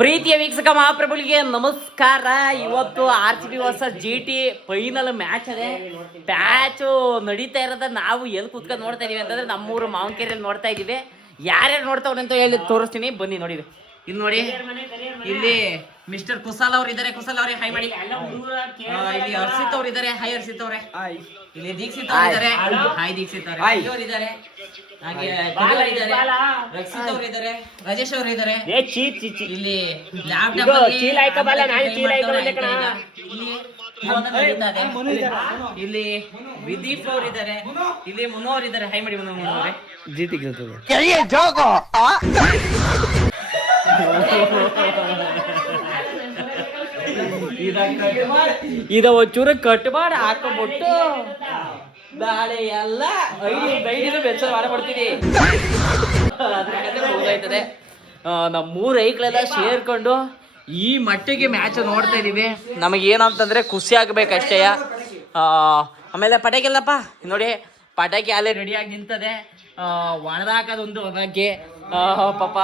ಪ್ರೀತಿಯ ವೀಕ್ಷಕ ಮಹಾಪ್ರಭುಗಳಿಗೆ ನಮಸ್ಕಾರ. ಇವತ್ತು RCB versus GT final match ಅದೇ. ಮ್ಯಾಚು ನಡೀತಾ ಇರೋದ ನಾವು ಎಲ್ಲಿ ಕೂತ್ಕೊಂಡು ನೋಡ್ತಾ ಇದೀವಿ ಅಂತಂದ್ರೆ ನಮ್ಮೂರು ಮಾವನಕೆರೆಯಲ್ಲಿ ನೋಡ್ತಾ ಇದೀವಿ. ಯಾರ್ಯಾರು ನೋಡ್ತಾವ್ರೆ ಅಂತ ಹೇಳಿ ತೋರಿಸ್ತೀನಿ, ಬನ್ನಿ ನೋಡಿ. ಇಲ್ಲಿ ನೋಡಿ, ಇಲ್ಲಿ ಮಿಸ್ಟರ್ ಕುಶಾಲ್ ಅವ್ರು ಇದಾರೆ. ಕುಶಾಲ್ ಅವ್ರಿಗೆ ಹೈ ಮಾಡಿ. ಇಲ್ಲಿ ಹರ್ಷಿತ್ ಅವ್ರು ಇದಾರೆ. ಹೈ ಹರ್ಷಿತ್ ಅವ್ರೆ. ಇಲ್ಲಿ ದೀಕ್ಷಿತ್ ಅವ್ರು ಇದಾರೆ. ಹಾಯ್ ದೀಕ್ಷಿತ್ ಅವ್ರೆ. ಇವರು ಇದಾರೆ. ಹಾಗೆ ರಕ್ಷಿತ್ ಅವ್ರು ಇದಾರೆ. ರಾಜೇಶ್ ಅವ್ರು ಇದಾರೆ. ಇಲ್ಲಿ ಲ್ಯಾಪ್ಟಾಪ್ ಇಲ್ಲಿ ವಿದೀಪ್ ಅವ್ರು ಇದಾರೆ. ಇಲ್ಲಿ ಮುನೋ ಅವ್ರು ಇದಾರೆ. ಹೈ ಮಾಡಿ ಮುನೋ ಅವ್ರೆ. ಇದ ಒಂಚೂರು ಕಟ್ ಮಾಡಿ ಹಾಕೊಂಡ್ಬಿಟ್ಟು ನಾಳೆ ಎಲ್ಲ ಐದು ಬೆಚ್ಚ ಮಾಡ್ಬಿಡ್ತೀನಿ. ಹೋಗ್ತದೆ. ನಮ್ಮ ಮೂರು ಐಕ್ಳೆಲ್ಲ ಸೇರ್ಕೊಂಡು ಈ ಮಟ್ಟಿಗೆ ಮ್ಯಾಚ್ ನೋಡ್ತಾ ಇದೀವಿ. ನಮಗೆ ಏನಂತಂದ್ರೆ ಖುಷಿ ಆಗ್ಬೇಕಷ್ಟೇ. ಆಮೇಲೆ ಪಟಾಕಿ ಎಲ್ಲಪ್ಪ ನೋಡಿ, ಪಟಾಕಿ ಅಲ್ಲೇ ರೆಡಿಯಾಗಿ ನಿಂತದೆ. ಒಣದಾಕೋದೊಂದು ಬಗ್ಗೆ ಪಾಪ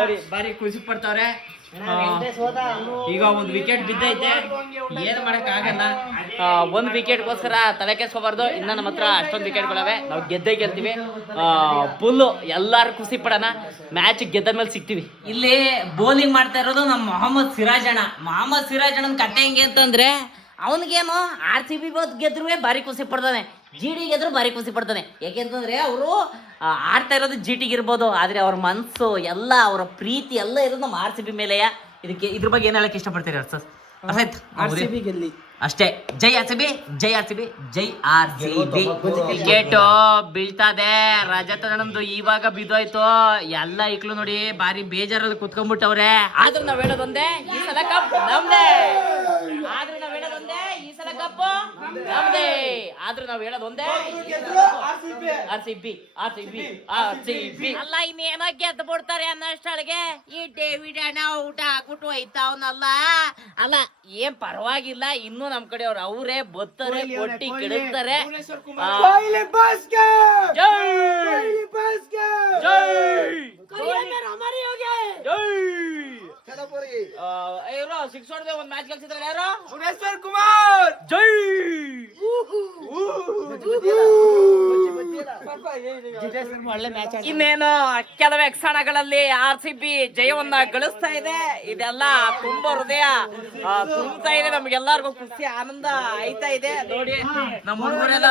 ನೋಡಿ ಬಾರಿ ಖುಷಿ ಪಡ್ತಾವ್ರೆ. ಈಗ ಒಂದು ವಿಕೆಟ್ ಬಿದ್ದೈತೆ, ಏನು ಮಾಡಕ್ ಆಗಲ್ಲ. ಒಂದು ವಿಕೆಟ್ಗೋಸ್ಕರ ತಲೆ ಕೆಸ್ಕೋಬಾರ್ದು. ಇನ್ನ ನಮ್ಮ ಹತ್ರ ಅಷ್ಟೊಂದು ವಿಕೆಟ್ಗಳವೆ, ನಾವು ಗೆದ್ದೇ ಗೆಲ್ತೀವಿ. ಫುಲ್ಲು ಎಲ್ಲಾರು ಖುಷಿ ಪಡೋಣ. ಮ್ಯಾಚ್ ಗೆದ್ದ ಮೇಲೆ ಸಿಗ್ತೀವಿ. ಇಲ್ಲಿ ಬೌಲಿಂಗ್ ಮಾಡ್ತಾ ಇರೋದು ನಮ್ಮ ಮೊಹಮ್ಮದ್ ಸಿರಾಜ್ ಅಣ್ಣ. ಮೊಹಮ್ಮದ್ ಸಿರಾಜ್ ಅಣ್ಣನ ಕತೆ ಹೆಂಗೆ ಅಂತಂದ್ರೆ, ಅವನಿಗೇನು RCB ಗೆದ್ರು ಭಾರಿ ಖುಷಿ ಪಡ್ತಾನೆ, GT ಗೆದ್ರು ಭಾರಿ ಖುಷಿ ಪಡ್ತಾನೆ. ಯಾಕೆಂತಂದ್ರೆ ಅವರು ಆಡ್ತಾ ಇರೋದು GT ಇರ್ಬೋದು, ಆದ್ರೆ ಅವ್ರ ಮನಸ್ಸು ಎಲ್ಲ, ಅವರ ಪ್ರೀತಿ ಎಲ್ಲ ಇರೋದು ನಮ್ಮ RCB ಮೇಲೆಯ. ಇದ್ರ ಬಗ್ಗೆ ಏನ್ ಹೇಳಕ್ ಇಷ್ಟಪಡ್ತೀರಿ ಸರ್? RCB ಗೆಲ್ಲಿ ಅಷ್ಟೇ. ಜೈ RCB, ಜೈ RCB, ಜೈ RCB. ವಿಕೆಟ್ ಬೀಳ್ತದೆ. ರಜತ್ ನಮ್ದು ಇವಾಗ ಬಿದ್ದೋಯ್ತು. ಎಲ್ಲ ಇಕ್ಳು ನೋಡಿ ಬಾರಿ ಬೇಜಾರಲ್ಲಿ ಕುತ್ಕೊಂಡ್ಬಿಟ್ಟವ್ರೆ. ಆದ್ರೂ ನಾವ್ ಹೇಳೋದೊಂದೇ, ಈ ಸಲ ಕಪ್ ನಮ್ದೇ. ಆದ್ರೂ ನಾವ್ ಹೇಳೋದೊಂದೇ, ಈ ಸಲ ಕಪ್ ನಮ್ದೇ. ಆದ್ರೂ ನಾವ್ ಹೇಳೋದೊಂದೇ, RCB, RCB, RCB. ಅಲ್ಲ ಇನ್ನೇನೋ ಗೆದ್ದು ಬಿಡ್ತಾರೆ ಅನ್ನೋಷ್ಟೊಳಗೆ ಈ ಡೇವಿಡ್ ಅಣ್ಣ ಊಟ ಹಾಕ್ಬಿಟ್ಟು ಹೋಯ್ತಾವನಲ್ಲ. ಅಲ್ಲ ಏನ್ ಪರವಾಗಿಲ್ಲ, ಇನ್ನು ನಮ್ ಕಡೆ ಅವ್ರು ಅವರೇ ಬತ್ತಾರೆ, ಕೊಟ್ಟಿ ಕೆಡುತ್ತಾರೆ. ಸಿಕ್ಸ್ ಹೊಡೆದ ಒಂದ್ ಮ್ಯಾಚ್ ಗೆಲ್ಸಿದ್ರೆ ಯಾರು? ಭುವನೇಶ್ವರ್ ಕುಮಾರ್. ಜೈ. ಇನ್ನೇನು ಕೆಲವೇ ಕ್ಷಣಗಳಲ್ಲಿ RCB ಜಯವನ್ನ ಗಳಿಸ್ತಾ ಇದೆ. ಇದೆಲ್ಲ ತುಂಬಾ ಹೃದಯ ತುಂಬ್ತಾ ಇದೆ. ನಮ್ಗೆಲ್ಲರಿಗೂ ಖುಷಿ ಆನಂದ ಆಯ್ತಾ ಇದೆ. ನೋಡಿ ನಮ್ಮ ಹುಡುಗರೆಲ್ಲ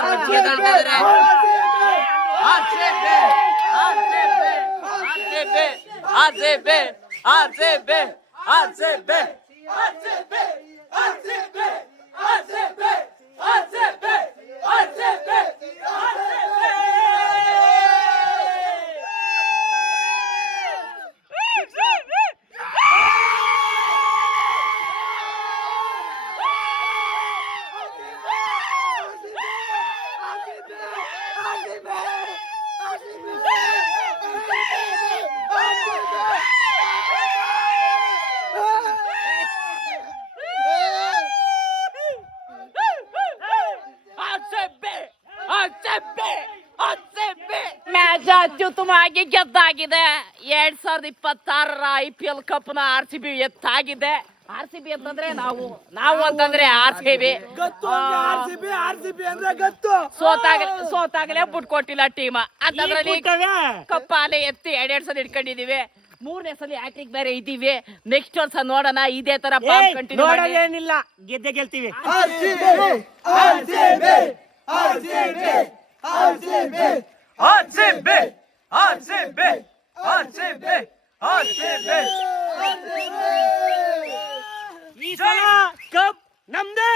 ಮ್ಯಾಚ್ ಅತ್ಯುತ್ತಮವಾಗಿ ಗೆದ್ದಾಗಿದೆ. 2026ರ IPL ಕಪ್ನ RCB ಎತ್ತಾಗಿದೆ. RCB ಅಂತಂದ್ರೆ ನಾವು ಅಂತಂದ್ರೆ RCB ಸೋತಾಗಲೇ ಬಿಟ್ಕೊಟ್ಟಿಲ್ಲ ಟೀಮ್. ಅಂತಂದ್ರೆ ಕಪ್ಪಾಲೆ ಎತ್ತಿ 2 ಸಲ ಇಟ್ಕೊಂಡಿದೀವಿ. 3ನೇ ಸಲ ಹ್ಯಾಟ್ರಿಕ್ ಬೇರೆ ಇದ್ದೀವಿ. ನೆಕ್ಸ್ಟ್ ವರ್ಷ ನೋಡೋಣ ಇದೇ ತರ ಕಂಟಿನ್ಯೂ ಏನಿಲ್ಲ, ಗೆದ್ದೆ ಗೆಲ್ತೀವಿ. ಈ ಸಲ ಕಪ್ ನಮ್ದೇ.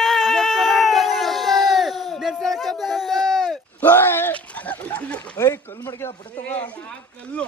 ಕಲ್ಲು ಮಡಗಿದ ಬಿಡ್ತವ ಕಲ್ಲು.